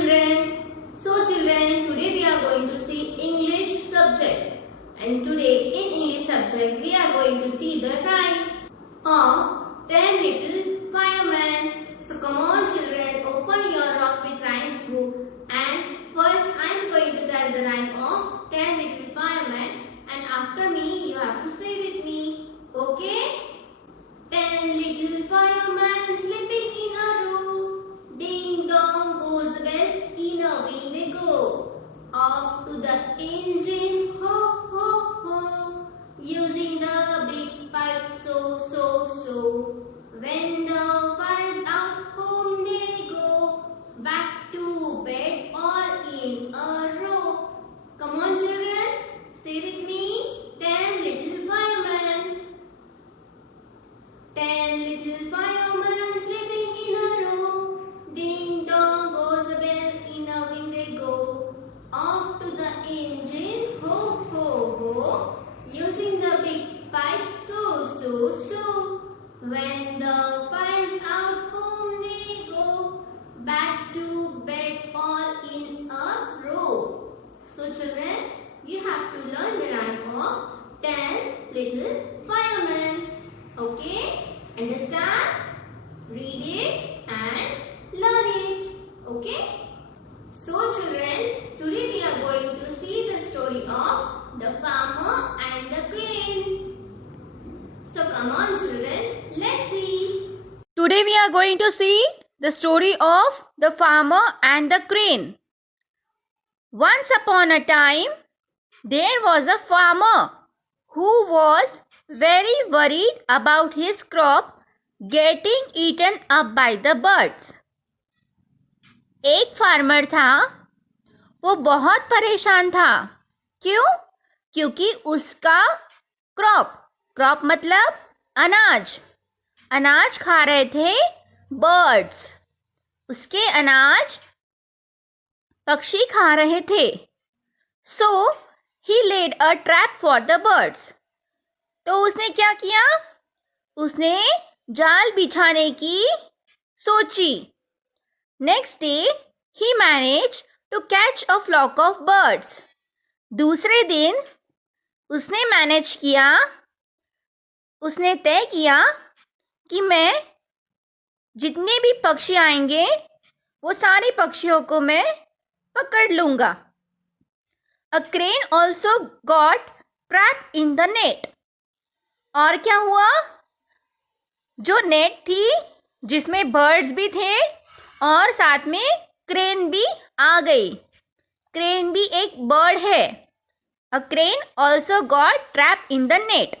children. So children, today we are going to see English subject. And today in English subject we are going to see the rhyme of 10 Little Firemen. So come on children, open your Rock with Rhymes book, and first I am going to tell the rhyme of 10 Little Firemen, and after me you have to say with me. Okay? 10 little firemen sleeping in a row. Ding dong goes the bell, in a wing they go. Off to the engine, ho ho ho, using the big pipe so. When the fire's out, home they go. Back to bed, all in a row. Come on children, say with me. 10 little firemen. 10 little firemen sleeping in a row. Ding dong goes the bell, in a wing they go. Off to the engine, ho ho ho, using the big pipe so. When the fire's out, home they go. Back to bed, all in a row. So children, you have to learn the rhyme of 10 little firemen. Okay? Understand? Read it and learn it. Okay? So children, today we are going to see the story of the farmer and the crane. So come on children, let's see. Today we are going to see the story of the farmer and the crane. Once upon a time, there was a farmer who was very worried about his crop getting eaten up by the birds. एक farmer था, वो बहुत परेशान था. क्यों? क्योंकि उसका crop मतलब अनाज खा रहे थे बर्ड्स. उसके अनाज पक्षी खा रहे थे. So he laid a trap for the birds. तो उसने क्या किया? उसने जाल बिछाने की सोची. Next day he managed to catch a flock of birds. दूसरे दिन उसने तय किया कि मैं जितने भी पक्षी आएंगे वो सारे पक्षियों को मैं पकड़ लूंगा. A crane also got trapped in the net. और क्या हुआ? जो नेट थी जिसमें बर्ड्स भी थे और साथ में क्रेन भी आ गई. क्रेन भी एक बर्ड है. A crane also got trapped in the net.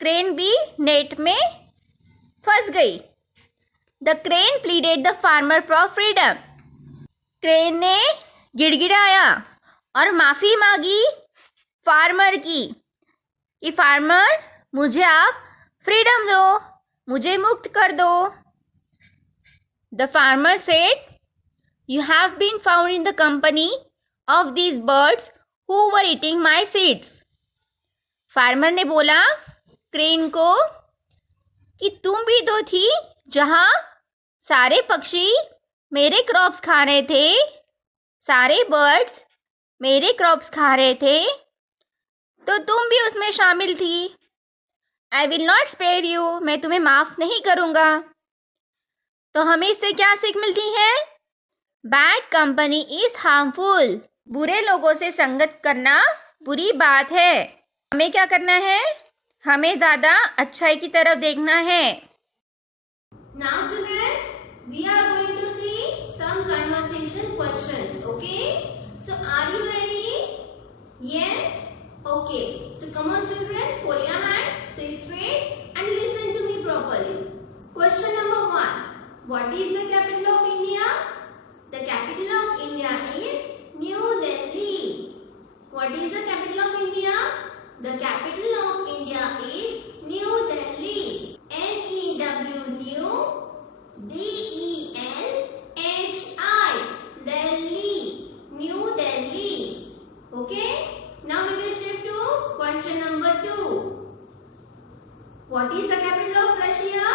Crane भी नेट में फंस गई. The crane pleaded the farmer for freedom. Crane ने गिड़गिड़ाया और माफ़ी मांगी फार्मर की कि फार्मर, मुझे आप फ्रीडम दो, मुझे मुक्त कर दो. The farmer said, "You have been found in the company of these birds who were eating my seeds." Farmer ने बोला क्रेन को कि तुम भी तो थी जहाँ सारे पक्षी मेरे क्रॉप्स खा रहे थे, सारे बर्ड्स मेरे क्रॉप्स खा रहे थे, तो तुम भी उसमें शामिल थी. I will not spare you, मैं तुम्हें माफ़ नहीं करूँगा. तो हमें इससे क्या सीख मिलती है? Bad company is harmful. बुरे लोगों से संगत करना बुरी बात है. हमें क्या करना है? हमें ज़्यादा अच्छाई की तरफ देखना है. Now children, we are going to see some conversation questions. Okay? So are you ready? Yes? Okay. So come on children, hold your hand, sit straight and listen to me properly. Question number 1. What is the capital of India? The capital of India is New Delhi. What is the capital of India? The capital of India is New Delhi. N-E-W, New, D-E-L-H-I, Delhi, New Delhi. Okay? Now we will shift to question number 2. What is the capital of Russia?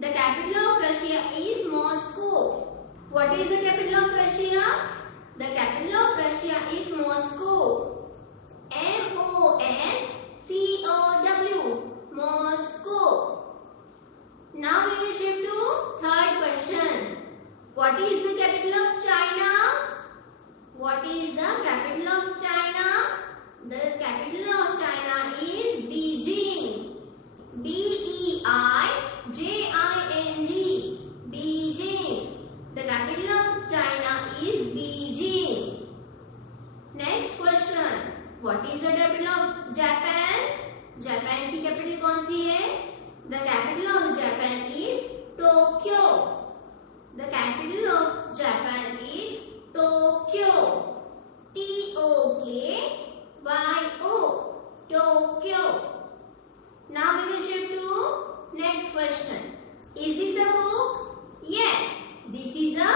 The capital of Russia is Moscow. What is the capital of Russia? The capital of Russia is Moscow. M-O-S-C-O-W. Moscow. Now we will shift to third question. What is the capital of China? What is the capital of China? The capital of China is Beijing. B-E-I-J-I-N-G. Beijing. The capital of China is Beijing. Next question. What is the capital of Japan? Japan की capital कौन सी है? The capital of Japan is Tokyo. The capital of Japan is Tokyo. T-O-K-Y-O. Tokyo. Now we will shift to next question. Is this a book? Yes, this is a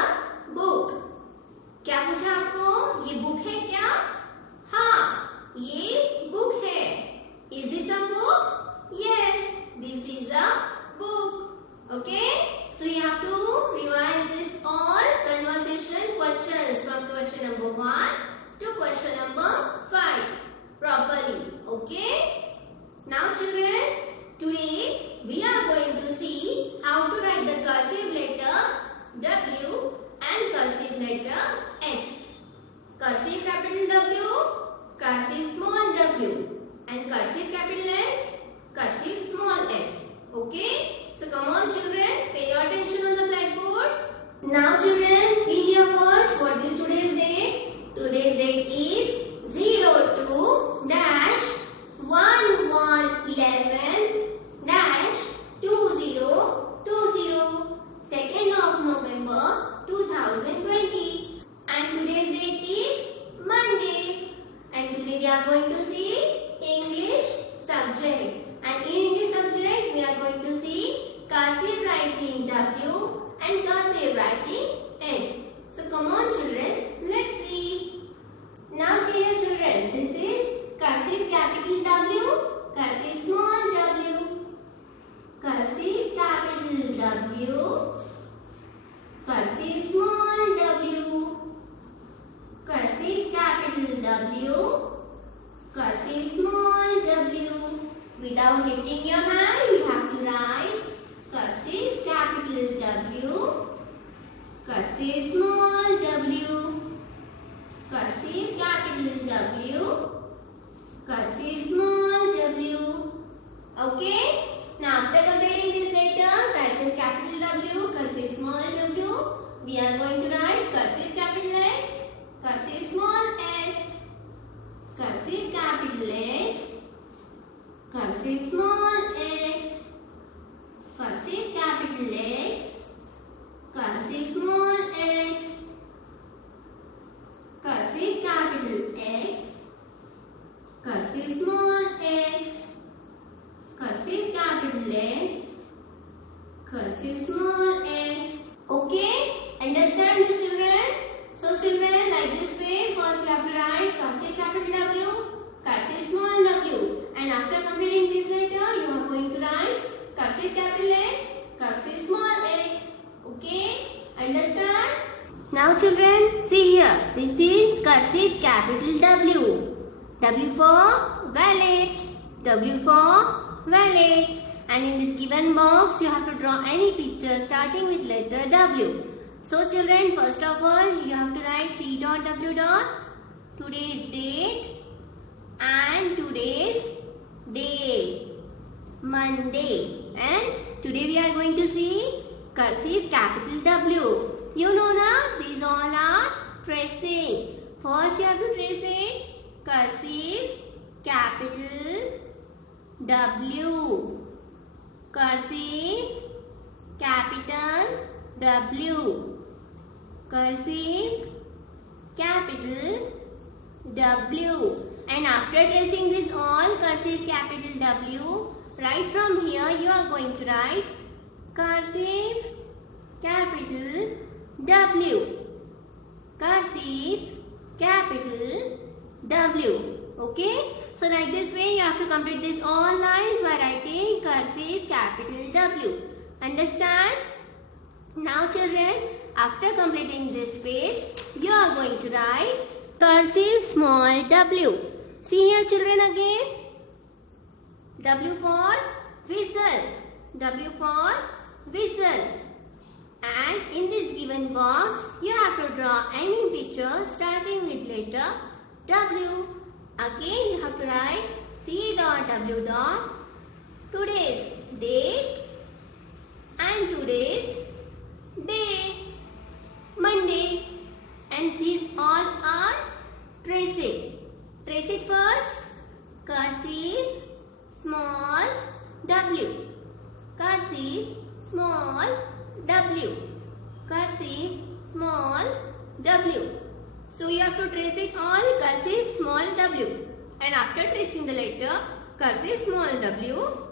book. क्या पूछा आपको? ये book है क्या? हाँ, ये book है. Is this a book? Yes, this is a book. Okay? So you have to revise this all conversation questions from question number 1 to question number 5 properly. Okay? Now children, today we are going to see how to write the cursive letter W and cursive letter X. Cursive capital W, cursive small w, and cursive capital X, cursive small x. Okay? So come on children, pay your attention on the blackboard. Now children, see here first, what is today's date? Today's date is 02-11-2020, 2nd of November 2020. And today's date is Monday. And today we are going to see English subject. And in English subject, we are going to see cursive writing W and cursive writing X. So come on children, let's see. Now see here children, this is cursive capital W, cursive small w, cursive capital W, cursive small w, cursive capital W, cursive small w. Without lifting your hand, we have to write cursive capital W, cursive small w, cursive capital W, cursive small w. Okay? Now after completing this letter, cursive capital W, cursive small w, we are going to write cursive capital X, cursive small x, cursive capital X, cursive small x, cursive capital X, cursive small x, cursive capital X, cursive small x, cursive capital X, cursive small x. Okay? Understand this children? So children, like this way, first you have to write cursive capital W, cursive small w. And after completing this letter, you are going to write cursive capital X, cursive small x. Okay? Understand? Now children, see here. This is cursive capital W. W for wallet. W for wallet. And in this given box, you have to draw any picture starting with letter W. So children, first of all, you have to write C dot W dot, today's date and today's day, Monday. And today we are going to see cursive capital W. You know now, these all are tracing. First you have to trace it, cursive capital W, cursive capital W, cursive capital W. And after tracing this all cursive capital W, right from here you are going to write cursive capital W, cursive capital W. Okay? So like this way you have to complete this all lines by writing cursive capital W. Understand? Now children, After completing this page, you are going to write cursive small w. See here children again. W for whistle. W for whistle. And in this given box, you have to draw any picture starting with letter W. Again, you have to write C dot W dot today's date and today's day, Monday. And these all are tracing. Trace it first. Cursive small w. Cursive small w. Cursive small w. So you have to trace it all cursive small w. And after tracing the letter cursive small w,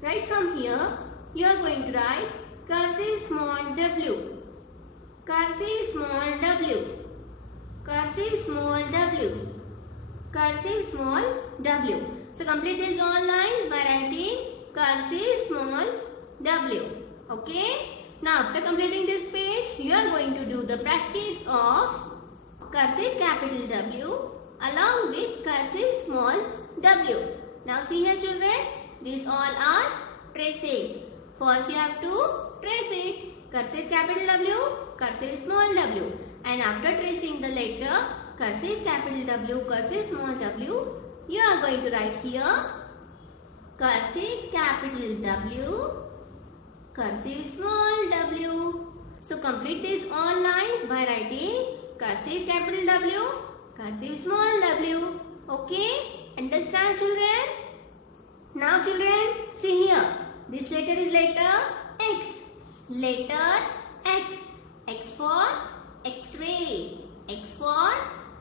right from here you are going to write cursive small w. Cursive small w. Cursive small w. Cursive small w. So complete these all lines by writing cursive small w. Okay. Now after completing this page, you are going to do the practice of cursive capital W along with cursive small w. Now see here children, these all are tracing. First you have to trace it. Cursive capital W, cursive small w. And after tracing the letter cursive capital W, cursive small w, you are going to write here cursive capital W, cursive small w. So complete these all lines by writing cursive capital W, cursive small w. Okay? Understand children? Now children, see here. This letter is letter X. Letter X. X for X-ray. X for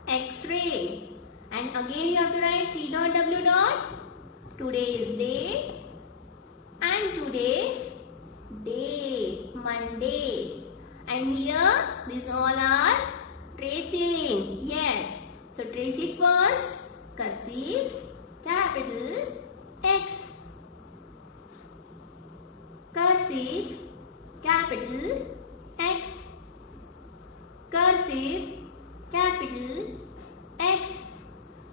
X-ray. And again you have to write C dot W dot today's date and today's day, Monday. And here these all are tracing. Yes. So trace it first. Cursive capital X. Cursive capital X. Cursive capital X.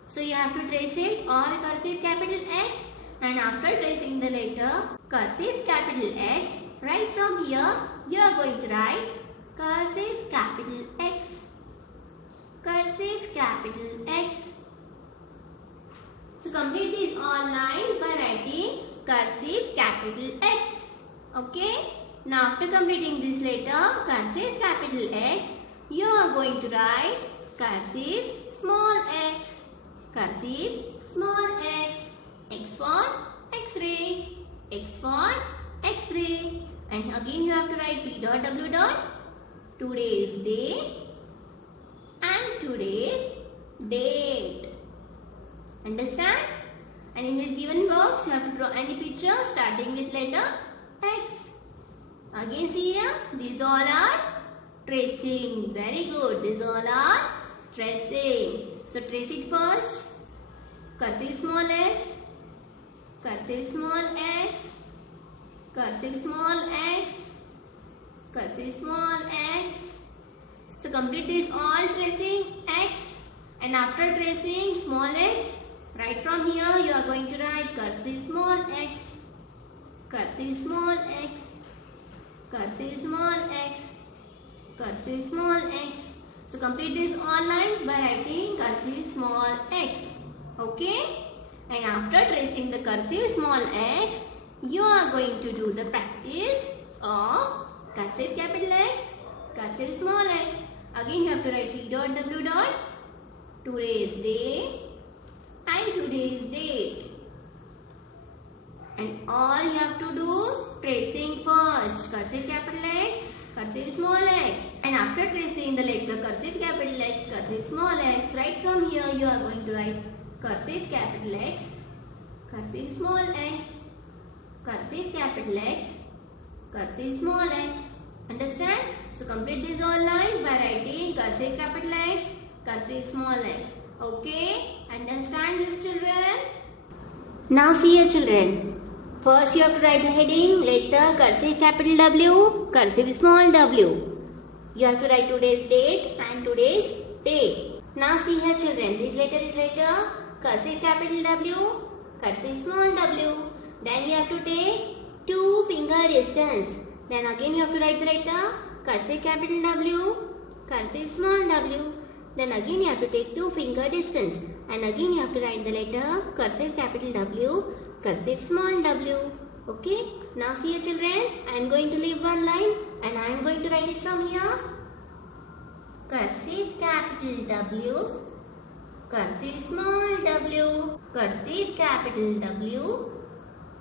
So you have to trace it all cursive capital X, and after tracing the letter cursive capital X, right from here you are going to write cursive capital X. Cursive capital X. So complete these all lines by writing cursive capital X. Okay. Now after completing this letter cursive capital X, you are going to write cursive small x. Cursive small x. X for X-ray. X for X-ray. And again you have to write C dot W dot today's day and today's date. Understand? And in this given box you have to draw any picture starting with letter X. Again see here, these all are tracing. Very good. These all are tracing. So trace it first. Cursive small x. Cursive small x. Cursive small x. Cursive small x. So complete this all tracing x. And after tracing small x, right from here you are going to write cursive small x. Cursive small x. Cursive small x. Cursive small x. So complete these all lines by writing cursive small x. Okay? And after tracing the cursive small x, you are going to do the practice of cursive capital X, cursive small x. Again you have to write C dot W dot today's day and today's date. And all you have to do tracing first cursive capital X, cursive small x, and after tracing the letter cursive capital X, cursive small x, right from here you are going to write cursive capital X, cursive small x, cursive capital X, cursive small x. Understand? So complete these all lines by writing cursive capital X, cursive small x. Okay? Understand this children? Now see here children. First you have to write the heading, letter, cursive capital W, cursive small w. You have to write today's date and today's day. Now see here children, this letter is letter cursive capital W, cursive small w. Then we have to take 2 finger distance. Then again you have to write the letter cursive capital W, cursive small w. Then again you have to take 2 finger distance. And again you have to write the letter cursive capital W, cursive small w. Okay. Now see here children, I am going to leave one line and I am going to write it from here. Cursive capital W, cursive small w, cursive capital W,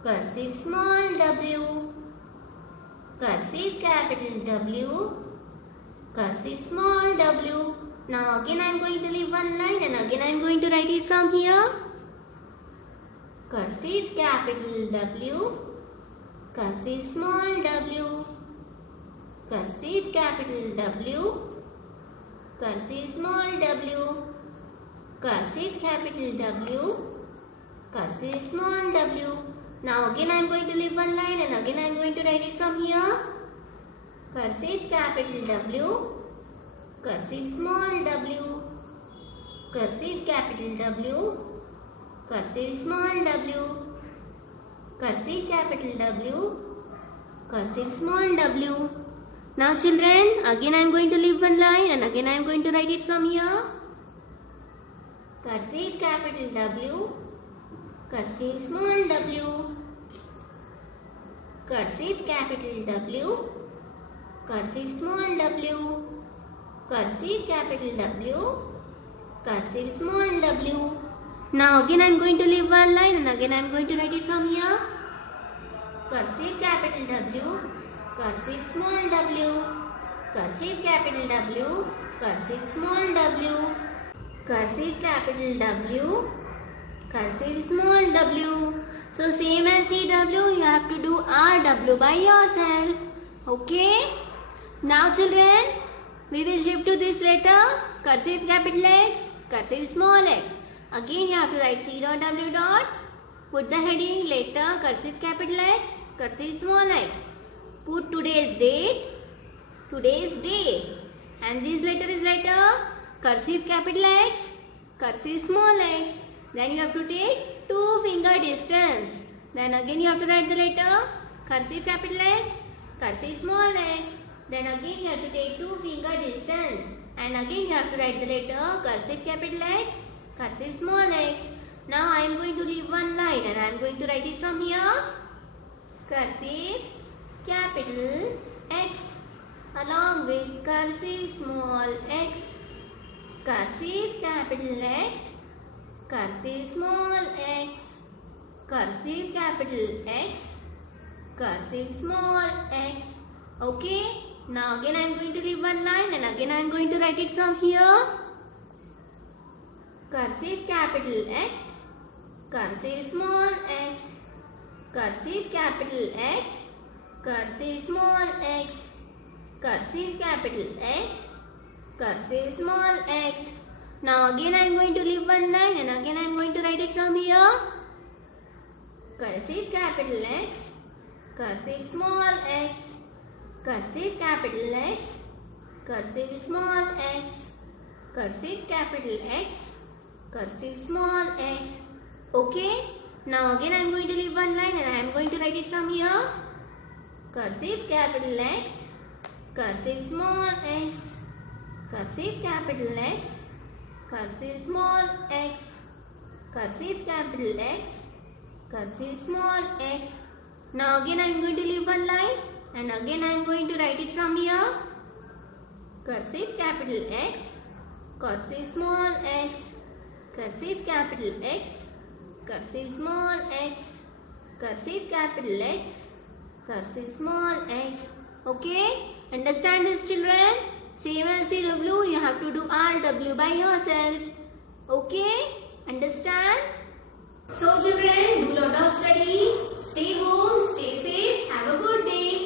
cursive small w, cursive capital W, cursive small w. Now again I am going to leave one line and again I am going to write it from here. Cursive capital W, cursive small w, cursive capital W, cursive small w, cursive capital W, cursive small w. Now again I am going to leave one line and again I am going to write it from here. Cursive capital W, cursive small w, cursive capital W, cursive small w, cursive capital W, cursive small w. Now children, again I am going to leave one line and again I am going to write it from here. Cursive capital W, cursive small w, cursive capital W, cursive small w, cursive capital W, cursive small w. Now again I am going to leave one line and again I am going to write it from here. Cursive capital W, cursive small w, cursive capital W, cursive small w, cursive capital W, cursive small w. So same as CW, you have to do RW by yourself. Okay. Now children, we will shift to this letter cursive capital X, cursive small x. Again you have to write C dot W dot. Put the heading letter cursive capital X, cursive small x. Put today's date, today's day. And this letter is letter cursive capital X, cursive small x. Then you have to take 2 finger distance. Then again you have to write the letter cursive capital X, cursive small x. Then again you have to take 2 finger distance. And again you have to write the letter cursive capital X, cursive small x. Now I am going to leave one line and I am going to write it from here. Cursive capital X along with cursive small x. Cursive capital X, cursive small x. Cursive capital X, cursive small x. Okay. Now again I am going to leave one line and again I am going to write it from here. Cursive capital X, cursive small x, cursive capital X, cursive small x, cursive capital X, cursive small x. Now again I am going to leave one line and again I am going to write it from here. Cursive capital X, cursive small x, cursive capital X, cursive small x, cursive capital X, cursive small x. Okay. Now again I am going to leave one line and I am going to write it from here. Cursive capital X, cursive small x, cursive capital X, cursive small x, cursive capital X, cursive small x. Now again I am going to leave one line and again I am going to write it from here. Cursive capital X, cursive small x, cursive capital X, cursive small x, cursive capital X, cursive small x. Okay. Understand this children? Same as CW, you have to do RW by yourself. Okay. Understand? So children, do lot of study. Stay home, stay safe. Have a good day.